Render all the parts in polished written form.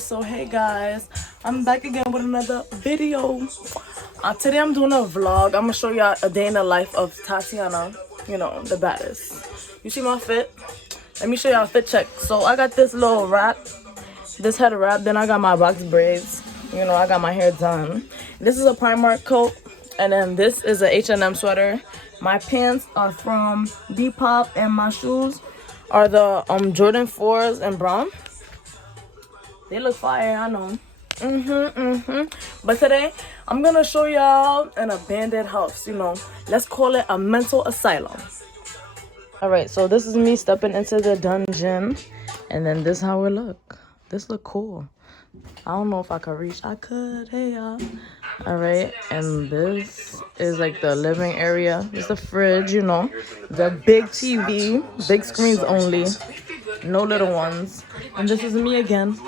So hey guys, I'm back again with another video. Today I'm doing a vlog. I'm gonna show y'all a day in the life of Tatiana, you know, the baddest. You see my fit? Let me show y'all a fit check. So I got this little wrap, this head wrap, then I got my box braids. You know, I got my hair done. This is a Primark coat, and then this is a H&M sweater. My pants are from Depop, and my shoes are the Jordan 4s in brown. They look fire, I know. But today, I'm gonna show y'all an abandoned house, you know. Let's call it a mental asylum. Alright, so this is me stepping into the dungeon. And then this how it look. This look cool. I don't know if I could reach. I could, hey y'all. Alright, and this is like the living area. It's the fridge, you know. The big TV, big screens only. No little ones. And this is me again.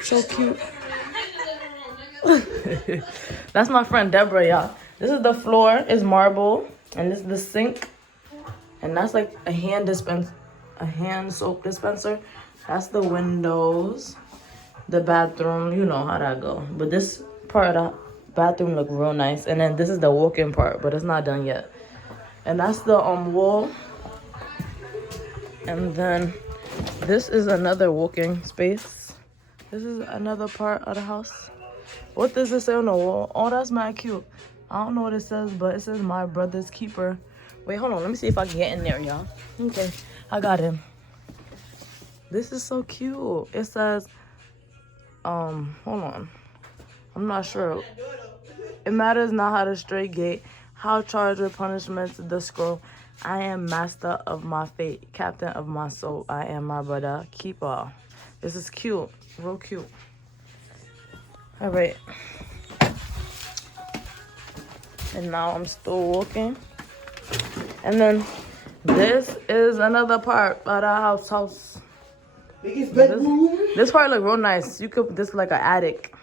So cute. That's my friend Debra, y'all. This is the floor, is marble. And this is the sink. And that's like a hand soap dispenser. That's the windows. The bathroom, you know how that go. But this part of the bathroom look real nice. And then this is the walk-in part, but it's not done yet. And that's the wall. And then this is another walking space. This is another part of the house. What does it say on the wall? Oh, that's mad cute. I don't know what it says, but it says my brother's keeper. Wait, hold on. Let me see if I can get in there, y'all. Okay, I got him. This is so cute. It says, hold on. I'm not sure. It matters not how to straight gate, how charged with punishments the scroll. I am master of my fate, captain of my soul. I am my brother, keeper. This is cute, real cute. All right. And now I'm still walking. And then this is another part of the house. Biggest bedroom. This part look real nice. You could, this like an attic.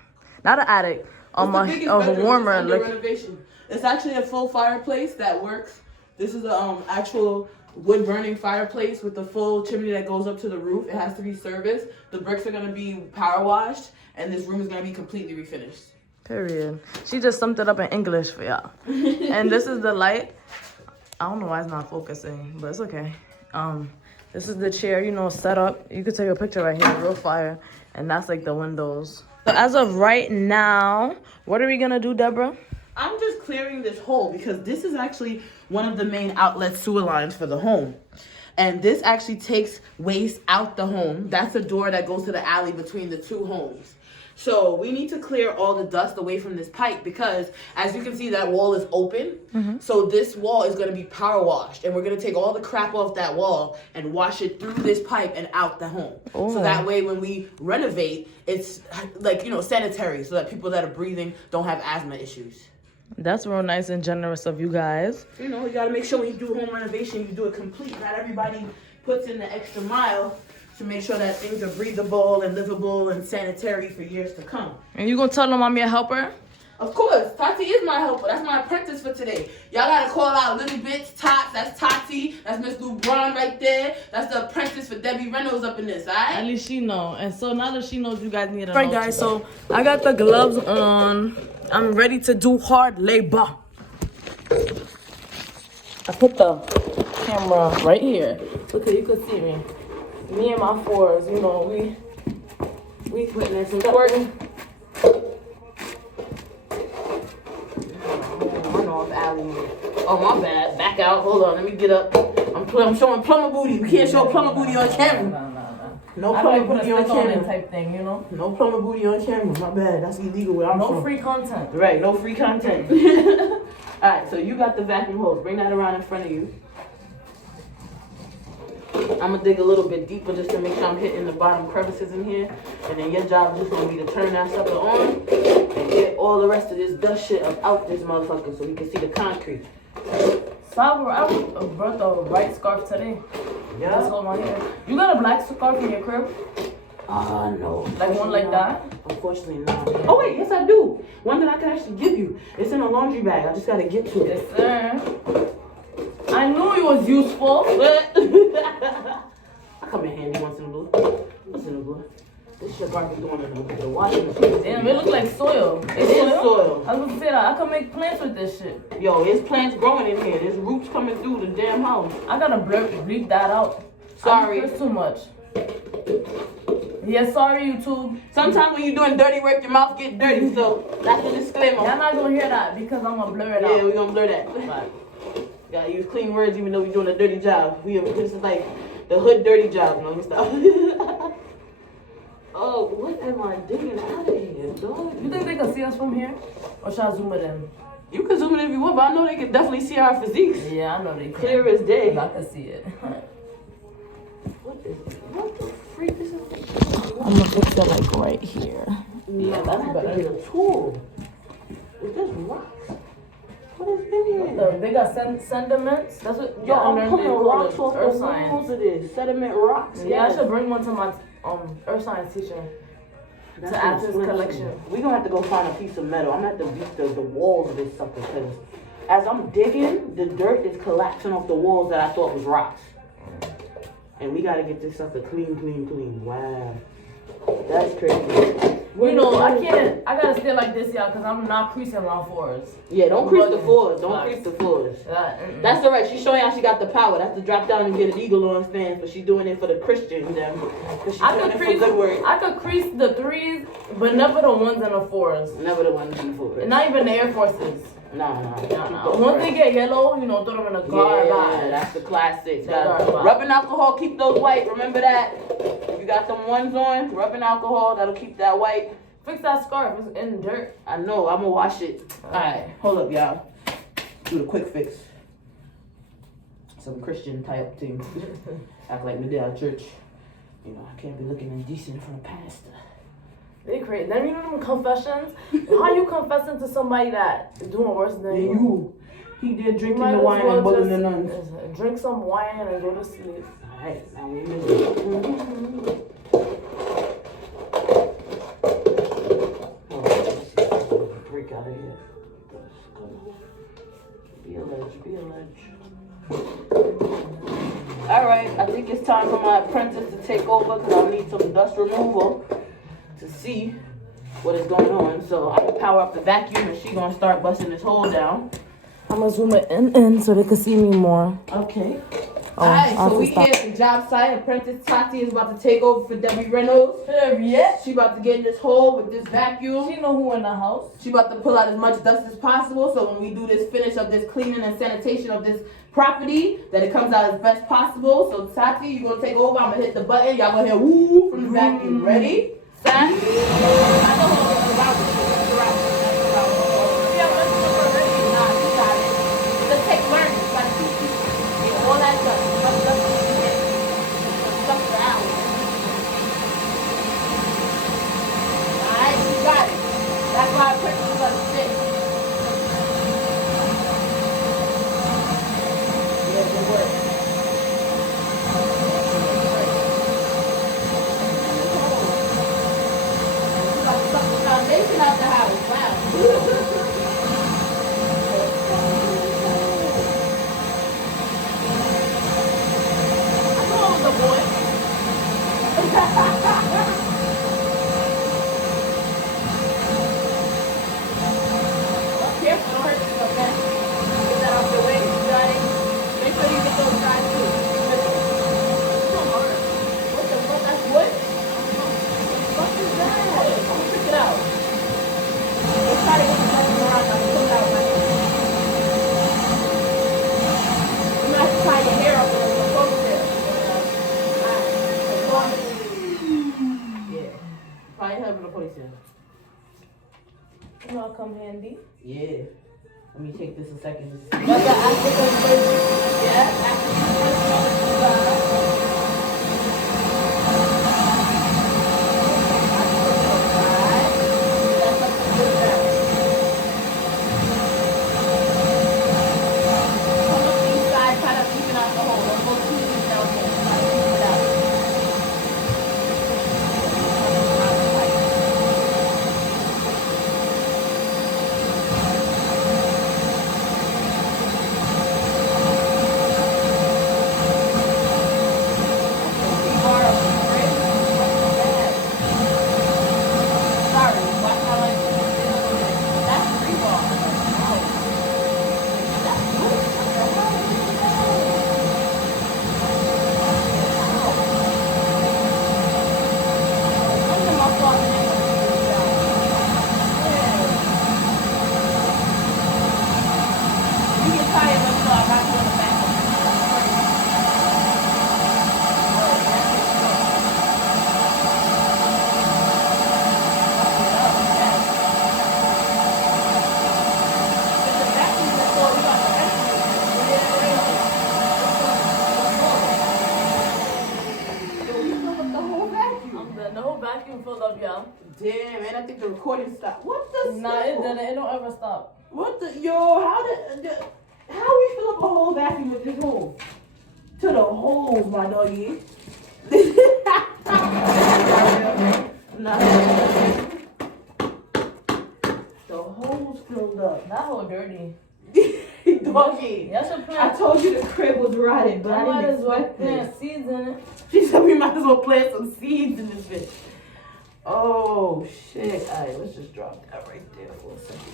Not an attic, a warmer. Like renovation. It's actually a full fireplace that works. This is the actual wood burning fireplace with the full chimney that goes up to the roof. It has to be serviced. The bricks are gonna be power washed, and this room is gonna be completely refinished. Period. She just summed it up in English for y'all. And this is the light. I don't know why it's not focusing, but it's okay. This is the chair, you know, set up. You could take a picture right here, real fire. And that's like the windows. So as of right now, what are we gonna do, Debra? I'm just clearing this hole because this is actually one of the main outlet sewer lines for the home. And this actually takes waste out the home. That's the door that goes to the alley between the two homes. So we need to clear all the dust away from this pipe because as you can see, that wall is open. So this wall is going to be power washed, and we're going to take all the crap off that wall and wash it through this pipe and out the home. So that way when we renovate, it's like, you know, sanitary so that people that are breathing don't have asthma issues. That's real nice and generous of you guys. You know, you got to make sure when you do home renovation, you do it complete. Not everybody puts in the extra mile to make sure that things are breathable and livable and sanitary for years to come. And you gonna tell them I'm your helper? Of course, Tati is my helper. That's my apprentice for today. Y'all gotta call out Little Bitch, Tots, that's Tati, that's Miss Lou Braun right there. That's the apprentice for Debbie Reynolds up in this, alright? At least she know. And so now that she knows, you guys need to know. Right, guys, so I got the gloves on. I'm ready to do hard labor. I put the camera right here. Okay, you can see me. Me and my fours, you know, we putting in some work. Oh, my bad. Back out. Hold on. Let me get up. I'm showing plumber booty. You can't show plumber booty on camera. No plumber booty on camera. Type thing, you know? No plumber booty on camera. My bad. That's illegal where I'm from. No free content. Right. No free content. All right. So you got the vacuum hose. Bring that around in front of you. I'm gonna dig a little bit deeper just to make sure I'm hitting the bottom crevices in here. And then your job is just gonna be to turn that sucker on and get all the rest of this dust shit up out this motherfucker so we can see the concrete. Salvador, I brought the white scarf today. Yeah. That's all my hair. You got a black scarf in your crib? No. Like one like that? Unfortunately not. Oh wait, yes I do. One that I can actually give you. It's in a laundry bag. I just gotta get to it. Yes, sir. I knew it was useful. I come in handy once in a blue. This shit might be going in the washing machine. Damn, it look like soil. It is soil. I was gonna say that. I can make plants with this shit. Yo, there's plants growing in here. There's roots coming through the damn house. I gotta bleep that out. Sorry. There's too much. Yeah, sorry, YouTube. Sometimes when you're doing dirty work, your mouth gets dirty, so that's a disclaimer. Y'all not gonna hear that because I'm gonna blur it out. Yeah, we're gonna blur that. Right. Gotta use clean words even though we're doing a dirty job. This is like the hood dirty job. No, let me stop. Oh, what am I digging out of here, dog? You think they can see us from here? Or should I zoom it in? You can zoom in if you want, but I know they can definitely see our physiques. Yeah, I know they can. Clear as day. I can see it. What the freak is this? I'm gonna fix it like right here. Yeah, that's better. Get a tool. Is this rocks? What is in here? They got sediments. That's what. Yo, I'm pulling rocks off Earth the science. walls of this. Sediment rocks. Yeah, I should bring one to my Earth science teacher to add to his collection. We're gonna have to go find a piece of metal. I'm gonna have to beat the walls of this sucker because as I'm digging, the dirt is collapsing off the walls that I thought was rocks. And we gotta get this sucker clean. Wow. That's crazy. You know, I gotta stay like this, y'all, because I'm not creasing my fours. Yeah, don't crease the floors. Don't crease the floors. That's alright. She's showing how she got the power. That's to drop down and get an eagle on stance, but she's doing it for the Christians, them. Because she's doing it for good work. I could crease the 3s, but never the 1s and the 4s. Never the ones in the 4s. Not even the Air Forces. No. Once they get yellow, you know, throw them in a garbage. Yeah, that's the classic. Rubbing alcohol, keep those white. Remember that? If you got some ones on, rubbing alcohol, that'll keep that white. Fix that scarf. It's in the dirt. I know. I'm gonna wash it. Alright, hold up, y'all. Do the quick fix. Some Christian type thing. Act like we did at church. You know, I can't be looking indecent in front of pastor. They crazy. Then you know them confessions? How you confessing to somebody that is doing worse than you? He did drinking the wine and bullying the nuns. Drink some wine and go to sleep. Alright, now we break out of here. Be a ledge. Alright, I think it's time for my apprentice to take over because I need some dust removal to see what is going on. So I'm gonna power up the vacuum and she's gonna start busting this hole down. I'm gonna zoom it in so they can see me more. Okay. Alright, so we here at the job site. Apprentice Tati is about to take over for Debbie Reynolds. Yeah. She about to get in this hole with this vacuum. She know who in the house. She about to pull out as much dust as possible so when we do this finish of this cleaning and sanitation of this property, that it comes out as best possible. So Tati, you gonna take over. I'm gonna hit the button. Y'all gonna hear woo from the vacuum. Ready? Set. I know who it's around. Yeah, let's do it already. Nah, you got it. Let's take learning. Like, get all that dust. Much dust as you can. Stuff it out. Alright, you got it. That's why I put this on the stick. Yeah, good work. Foundation out the house. Wow. I thought it was a boy. Careful, don't hurt yourself, man. Get that off your way. You got it. Make sure you get those guys too. Don't hurt. What the fuck? That's wood? What is that? I'm gonna pick it out. Let's try to get the lesson around. I'm gonna pull it out right now. I'm gonna have to tie your hair up with a ponytail. Alright. Yeah. Tie your hair with a ponytail. You know, I'll come handy. Yeah. Let me take this a second. That's the African version. Yeah, African version. Damn, man, I think the recording stopped. What the? Nah, it didn't. It don't ever stop. What the? Yo, how we fill up a whole vacuum with this hole? To the holes, my doggy. Nah. The holes filled up. That hole dirty. Doggy. That's a I plant. told you the crib was rotted, but I I might didn't as well expect this. plant seeds in it. She said we might as well plant some seeds in this bitch. Oh shit. Alright, let's just drop that right there for a second.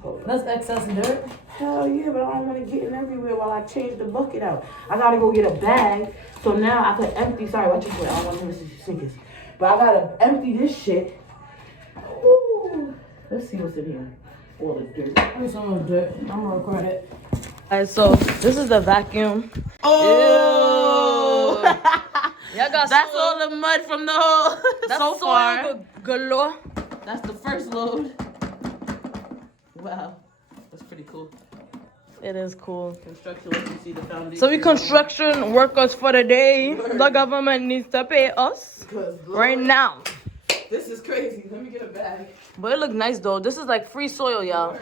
Hold on. That's excess dirt. Hell yeah, but I don't want to get in everywhere while I change the bucket out. I gotta go get a bag, so now I could empty. Sorry, watch your foot. I don't want him to sink this. But I gotta empty this shit. Ooh. Let's see what's in here. All the dirt. There's so much dirt. I'm gonna record it. Alright, so this is the vacuum. Oh! Y'all got That's soil. all the mud from the hole. That's so far. soil galore. That's the first load. Wow. That's pretty cool. It is cool. Construction, let me see the foundation. So we construction workers for the day. The government needs to pay us right now. This is crazy. Let me get a bag. But it look nice though. This is like free soil, y'all.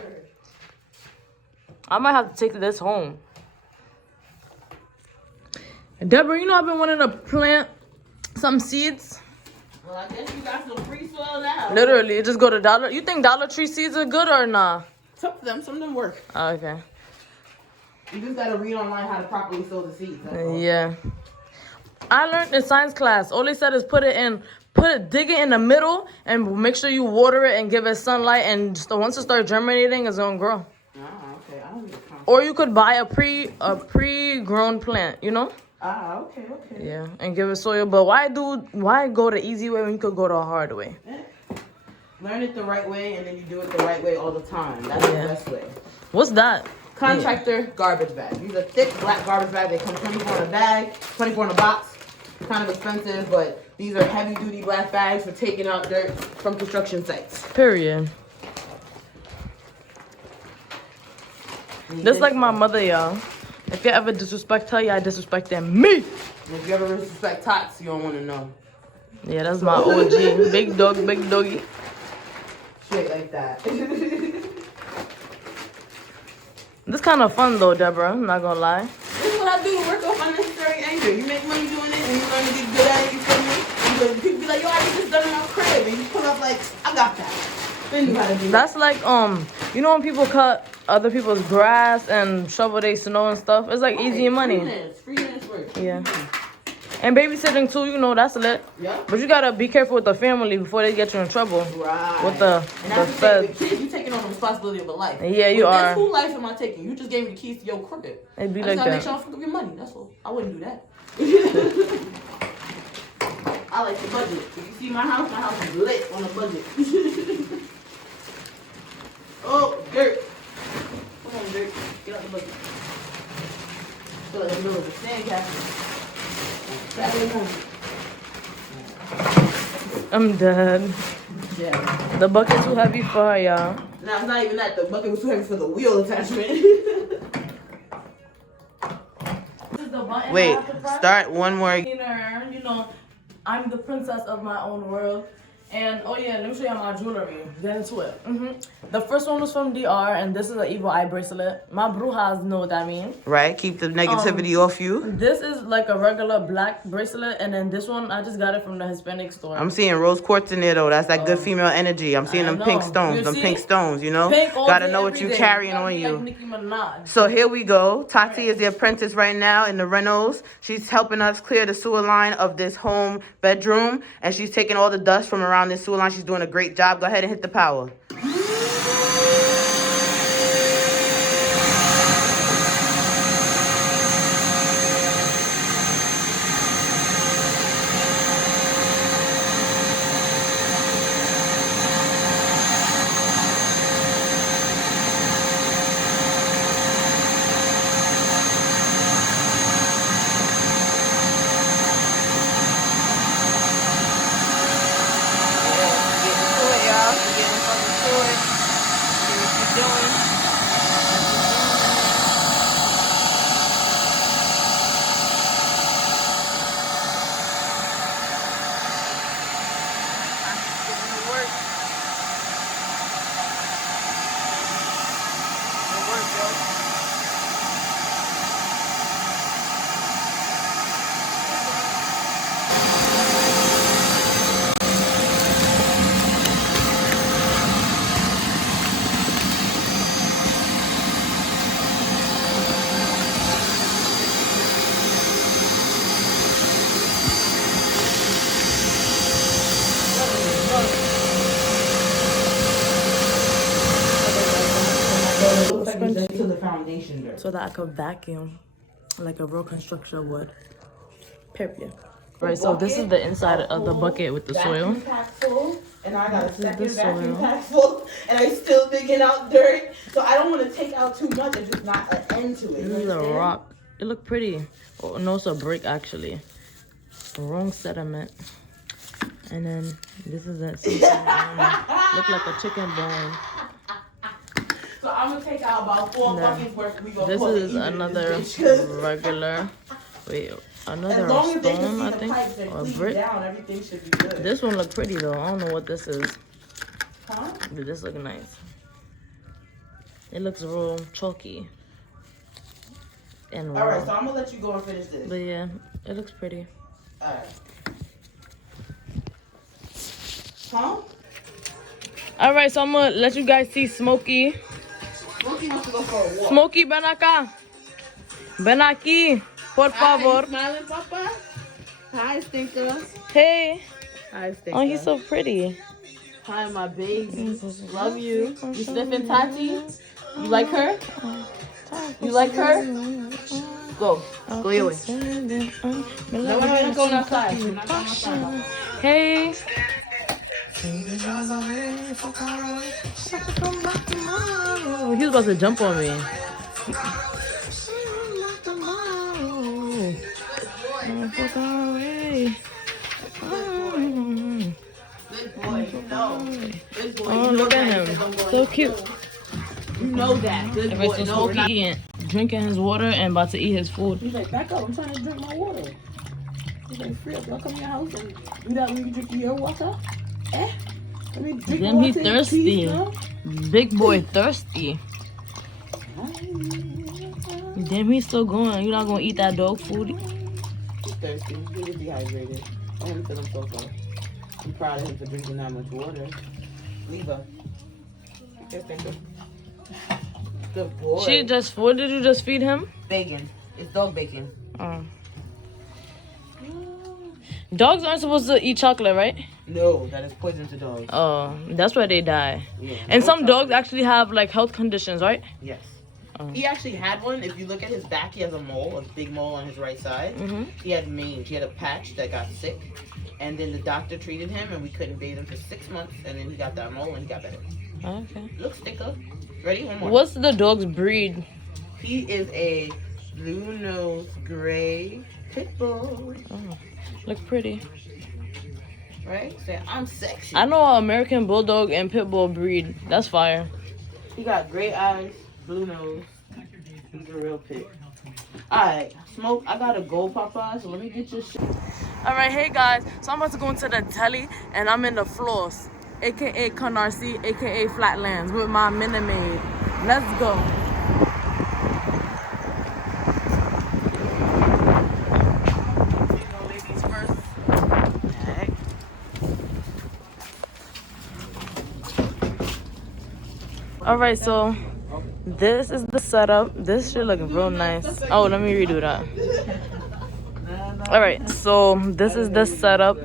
I might have to take this home. Debra, you know I've been wanting to plant some seeds. Well, I guess you got some free soil now. Literally, just go to Dollar. You think Dollar Tree seeds are good or nah? Some of them work. Okay. You just gotta read online how to properly sow the seeds. That's all. Yeah. I learned in science class. All they said is dig it in the middle and make sure you water it and give it sunlight. And just once it starts germinating, it's gonna grow. Ah, okay. I don't need a compost. Or you could buy a pre-grown plant, you know? Ah, okay. Yeah, and give it soil. But why go the easy way when you could go the hard way? Learn it the right way, and then you do it the right way all the time. That's the best way. What's that? Contractor garbage bags. These are thick black garbage bags. They come 24 in a bag, 24 in a box. Kind of expensive, but these are heavy duty black bags for taking out dirt from construction sites. Period. Just like my mother, y'all. If you ever disrespect her, y'all disrespecting me. And if you ever disrespect tots, you don't want to know. Yeah, that's my OG. Big dog, big doggy. Shit like that. This kind of fun though, Debra. I'm not gonna lie. This is what I do to work off unnecessary anger. You make money doing it and you learn to get good at it, you feel me? People be like, yo, I just done it in my crib. And you pull up like, I got that. Then you gotta do that. That's like you know when people cut other people's grass and shovel their snow and stuff. It's like easy money. Freelance work. Yeah. And babysitting too, you know, that's lit. Yeah. But you gotta be careful with the family before they get you in trouble. Right. With the feds. With kids, you taking on the responsibility of a life. Yeah, you With are. This whole life am I taking? You just gave me the keys to your crib. It'd be I like just gotta make that. sure I fuck up your money. That's all. I wouldn't do that. I like the budget. If you see my house is lit on a budget. Oh, dirt. Come on, dirt. Get out the bucket. Feel like in the middle of a sandcastle. Saturday morning. I'm dead. Yeah. The bucket too heavy for her, y'all. Nah, it's not even that. The bucket was too heavy for the wheel attachment. Wait, start one more. You know, I'm the princess of my own world. And oh yeah, let me show you my jewelry. Get into it. The first one was from DR, and this is an evil eye bracelet. My brujas know what that means. Right, keep the negativity off you. This is like a regular black bracelet, and then this one I just got it from the Hispanic store. I'm seeing rose quartz in there though. That's that good female energy. I'm seeing them pink stones. You Them see? pink stones, you know? Pink all Gotta day, know what every you day. carrying Gotta on be you. like Nicki Minaj. So here we go. Tati is the apprentice right now in the Reynolds. She's helping us clear the sewer line of this home bedroom, and she's taking all the dust from around this sewer line. She's doing a great job. Go ahead and hit the power. foundation dirt. so that I could vacuum like a real construction would. Period. Right, so this is the inside of the bucket with the soil. Vacuum pack full, and I got a This is second the vacuum soil. pack full, and I still digging out dirt. So I don't want to take out too much and just not an end to it. This is a rock. It looked pretty. Oh, no, it's a brick actually. Wrong sediment. And then this is that look like a chicken bone. So I'm gonna take out about 4 buckets worth. We gonna This call it is even another this bitch. regular. Wait, another As long as they can stone, see I the think, pipes and or a clean brick. down, everything should be good. This one looked pretty though. I don't know what this is. Huh? But this look nice. It looks real chalky. And raw. All right, so I'm gonna let you go and finish this. But yeah, it looks pretty. All right. Huh? All right, so I'm gonna let you guys see Smokey. Smokey wants to go for a walk. Smokey, ven acá. Ven aquí, por Hi, favor. you smiling, Papa? Hi, Stinker. Hey. Hi, Stinker. Oh, he's so pretty. Hi, my baby. Love you. You sniffing Tati? You like her? You like her? Go. Go your way. No, we're not going outside. We're not going outside. Hey. He was about to jump on me. Good boy. You know. Good boy. Oh, You know look at that. him. So cute. You know that. Good Alright, boy. so No, Smokey eating, drinking his water and about to eat his food. he's like, back up. I'm trying to drink my water. He's like, free up. Y'all come to your house and do that when you drink your water? Eh? Let me drink Damn, water he in peace, thirsty. no? Big boy thirsty. Damn, he's still going. You're not gonna eat that dog food? He's thirsty. He was dehydrated. I want to feel him so far. I'm proud of him for drinking that much water. Leave her. Yes, thank you. Good boy. She just, what did you just feed him? Bacon. It's dog bacon. Oh. Dogs aren't supposed to eat chocolate, right? No, that is poison to dogs. Oh, that's why they die. Yeah, And no some dogs chocolate. actually have like health conditions, right? Yes. Oh. He actually had one. If you look at his back, he has a mole, a big mole on his right side. Mm-hmm. He had mange. He had a patch that got sick. And then the doctor treated him, and we couldn't bathe him for 6 months. And then he got that mole, and he got better. Okay. Look, Sticker. Ready? One more. What's the dog's breed? He is a blue-nosed gray pit bull. Oh, look pretty. Right? Say, I'm sexy. I know an American Bulldog and Pit Bull breed. That's fire. He got gray eyes, blue nose. He's a real pit. Alright, Smoke, I gotta go, Papa, so let me get your shit. Alright, hey guys. So I'm about to go into the deli and I'm in the floors, aka Canarsie, aka Flatlands, with my Minute Maid. Let's go. Ladies first. Alright. Alright, so this is the setup. This should look real nice. Oh, let me redo that. Alright, so this is the setup.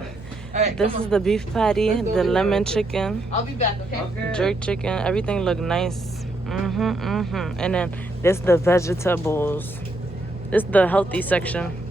This is the beef patty, the lemon chicken, I'll be back, okay? jerk chicken. Everything look nice. And then this the vegetables. This the healthy section.